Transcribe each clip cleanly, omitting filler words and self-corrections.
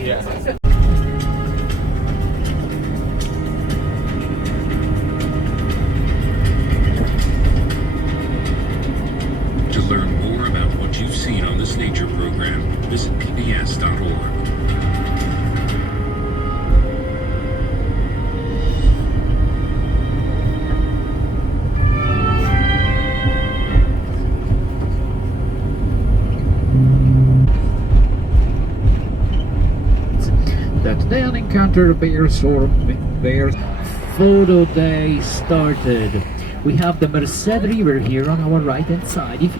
Yeah. To learn more about what you've seen on this nature program, visit pbs.org. That then encounter bears or bears. Photo day started. We have the Merced River here on our right hand side. If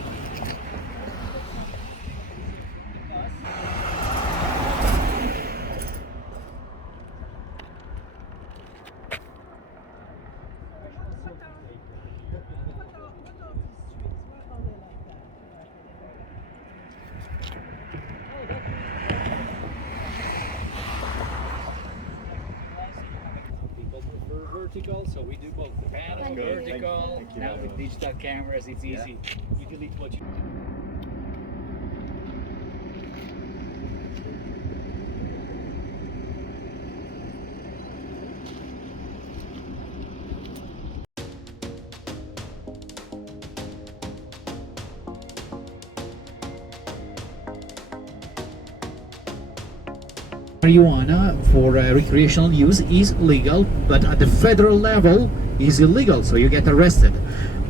People prefer vertical, so we do both. Panel, vertical. Now with digital cameras, it's easy. You delete what you. marijuana for recreational use is legal, but at the federal level is illegal, so you get arrested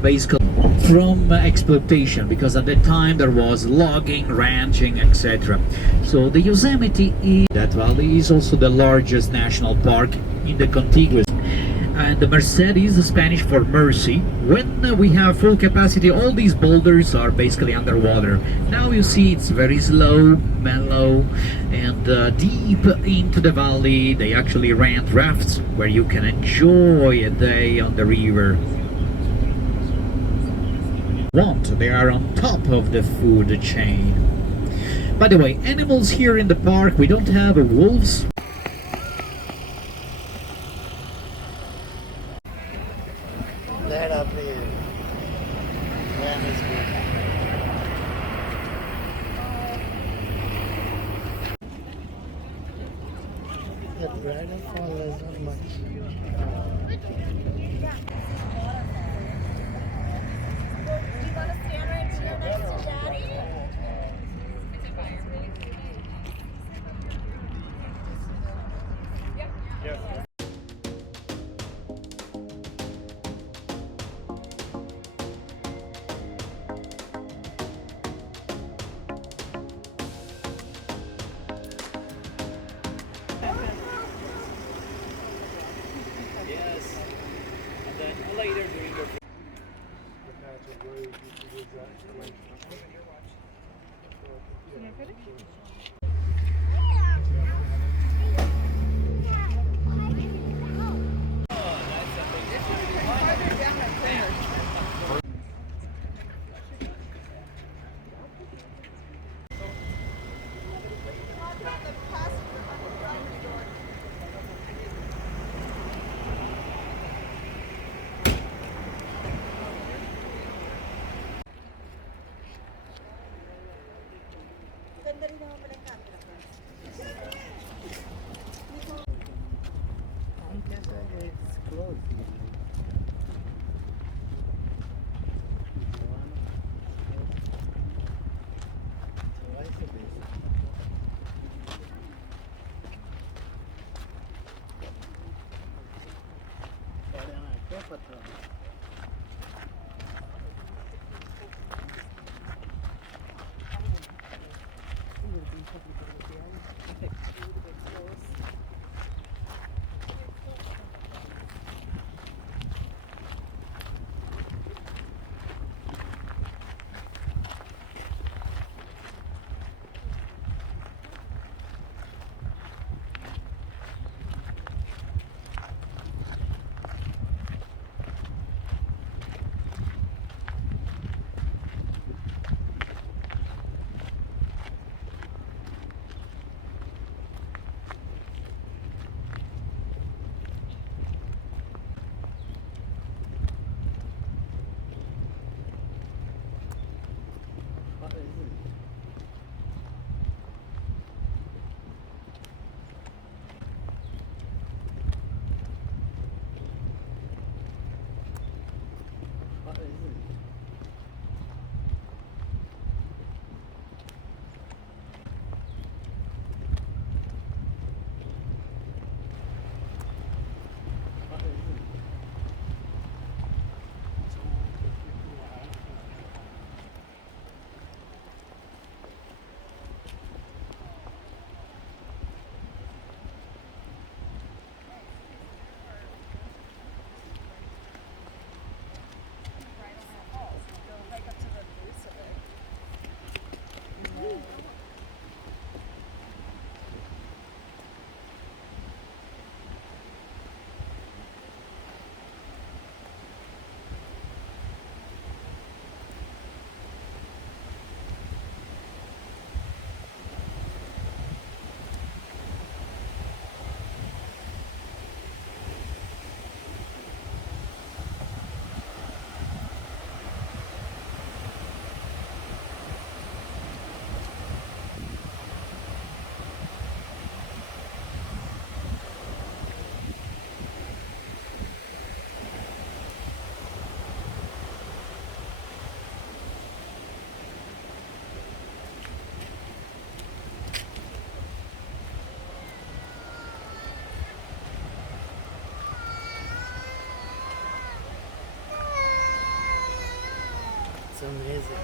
basically from exploitation, because at the time there was logging, ranching, etc. So the Yosemite that valley is also the largest national park in the contiguous, and the Merced is Spanish for mercy. When we have full capacity, all these boulders are basically underwater. Now you see it's very slow, mellow, and deep into the valley. They actually rent rafts where you can enjoy a day on the river. They are on top of the food chain. By the way, animals here in the park, we don't have wolves. Let up here. Land is good. That right and fall is not much. You want to stand right here next to Daddy? Yes. And then later during your. Ganda rin naman pala yung camera ko. It's closed. It's amazing.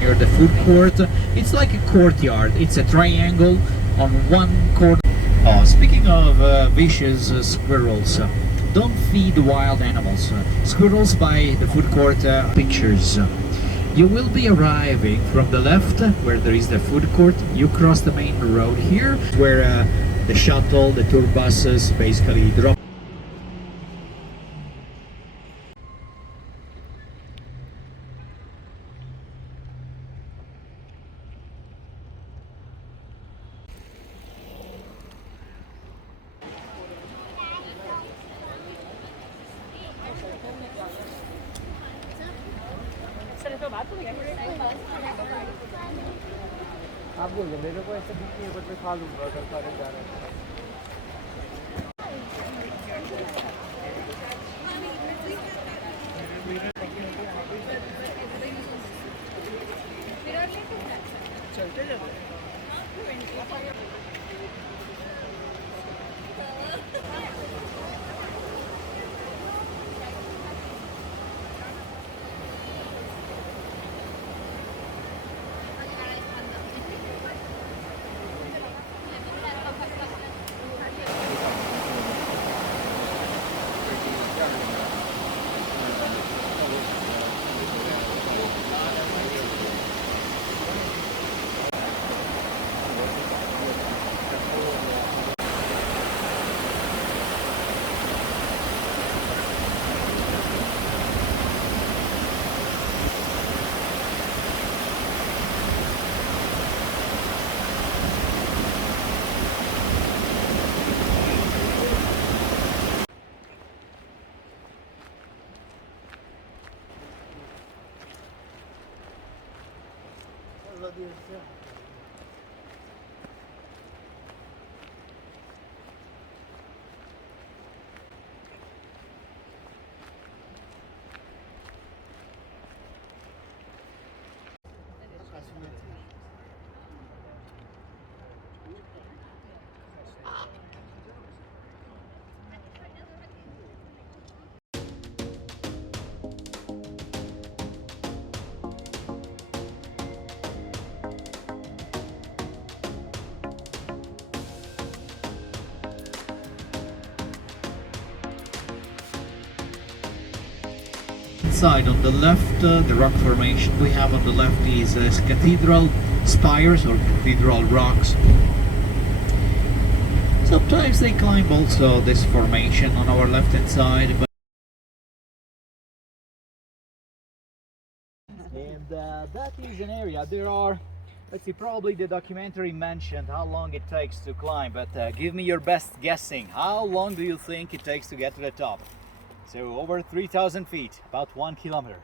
Near the food court, it's like a courtyard. It's a triangle on one corner. Oh, speaking of vicious squirrels, don't feed wild animals. Squirrels by the food court pictures. You will be arriving from the left where there is the food court. You cross the main road here where the shuttle, the tour buses basically drop. आप बोल दो मेरे को ऐसे दिखनी है but मैं खा लूँगा अगर खाने जा रहा है चलते जाते Side on the left, the rock formation we have on the left is cathedral spires or cathedral rocks. Sometimes they climb also this formation on our left hand side, but and that is an area. There are, let's see, probably the documentary mentioned how long it takes to climb, but give me your best guessing. How long do you think it takes to get to the top? So over 3,000 feet, about 1 kilometer.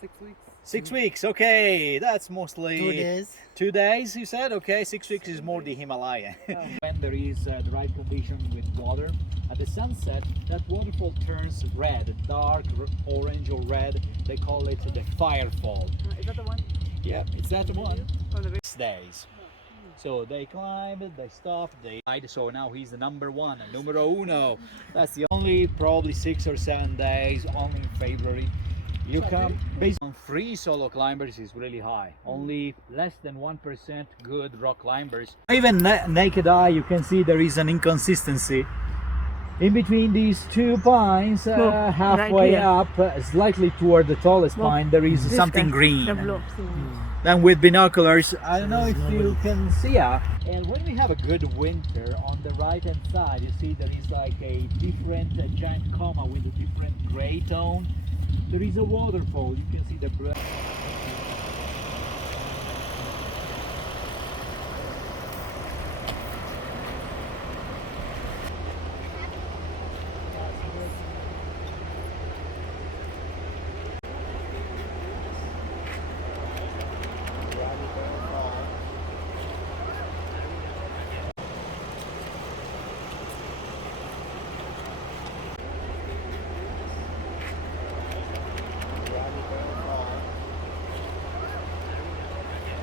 6 weeks. 6 weeks, okay, that's mostly 2 days. 2 days, you said? Okay, 6 weeks is more the Himalaya. When there is the right condition with water, at the sunset, that waterfall turns red, dark orange or red. They call it the firefall. Is that the one? Yeah, it's that one. From the 6 days. So they climb, they stop, they hide. So now he's the number one, numero uno. That's the only probably 6 or 7 days, only in February. You come based on free solo climbers is really high. Only less than 1% good rock climbers. Even naked eye, you can see there is an inconsistency. In between these two pines, halfway up, slightly toward the tallest pine, there is something green. Then with binoculars, I don't know if you can see it. And when we have a good winter, on the right hand side, you see there is like a different giant coma with a different gray tone. There is a waterfall, you can see the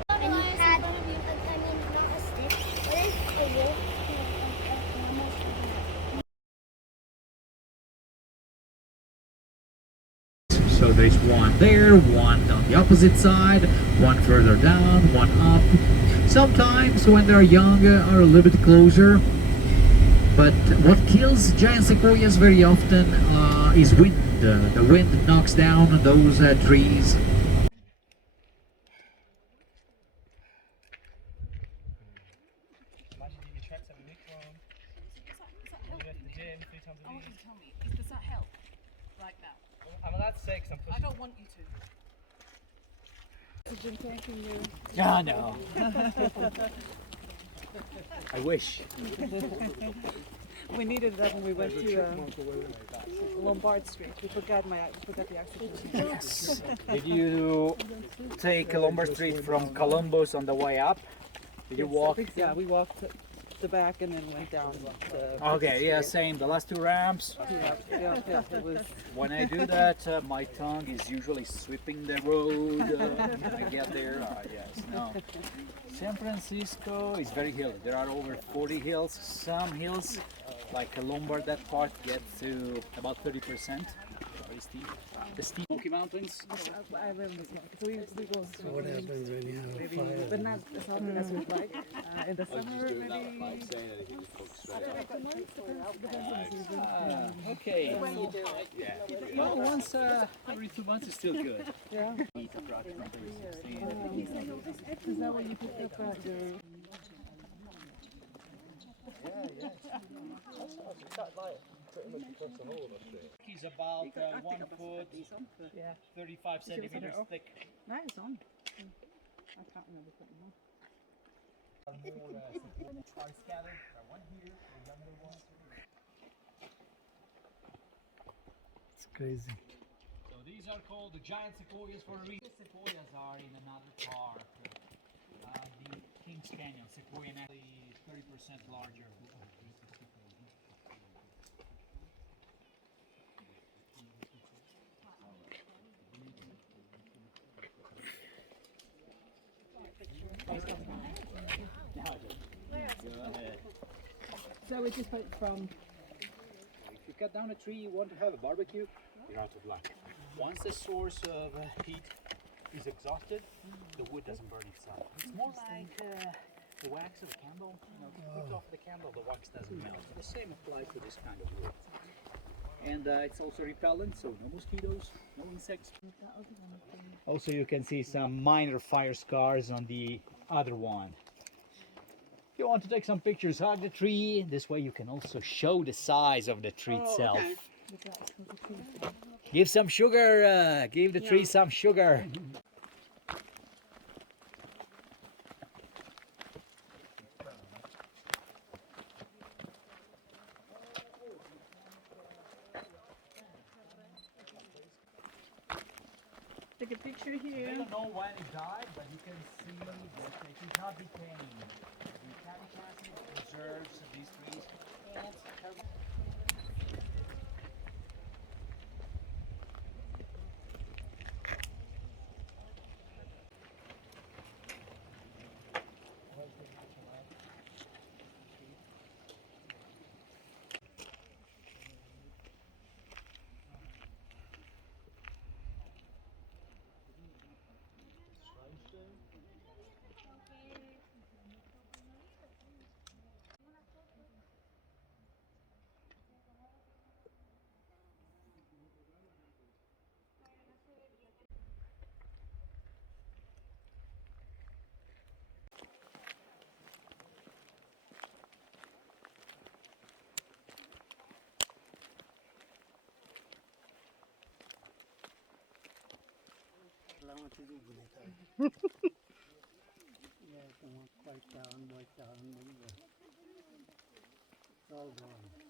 And you had, I mean, not a stick, but it's a rope. So there's one there, one on the opposite side, one further down, one up. Sometimes when they're young are a little bit closer. But what kills giant sequoias very often is wind. The wind knocks down those trees. Imagine doing your tracks every week long. You go to the gym 3 times a week. You tell me, does that help right now? I'm allowed to say because I'm I pushing. don't want you to. Ah, no. I wish. We needed that when we went to Lombard Street. We forgot the oxygen. Did you take Lombard Street from Columbus on the way up? Did you walk? Yeah, we walked the back and then went down. Okay, yeah, same. The last 2 ramps. Yeah. It was. When I do that, my tongue is usually sweeping the road. When I get there, yes, no. San Francisco is very hilly. There are over 40 hills. Some hills, like Lombard, that part gets to about 30%. very steep. The steep Smoky Mountains. I live in this market, so we go. So what happens when you have a Maybe, fire? but not something as we'd like. In the summer, maybe. Okay. Well, once every 2 months is still good. Yeah. Eat approximately 16. Is that what you picked up your... He's about 1 foot, 35 centimeters thick. Nice on. I can't remember putting them on. Are scattered. One here, the younger one. It's crazy. So these are called the giant sequoias for a reason. Sequoias are in another park. The Kings Canyon sequoia actually is 30% larger. So we just went from... If you cut down a tree you want to have a barbecue, you're out of luck. Once the source of heat is exhausted, the wood doesn't burn itself. It's more like the wax of a candle. You know, if you put off the candle, the wax doesn't melt. The same applies to this kind of wood. And it's also repellent, so no mosquitoes, no insects. Also, you can see some minor fire scars on the other one. If you want to take some pictures, hug the tree. This way you can also show the size of the tree itself. Give some sugar, give the tree some sugar. Take a picture I here. don't know when it died, but you can see that it is not decaying. The tannic acid preserves these trees. Yeah, come on, quite down, it's all gone.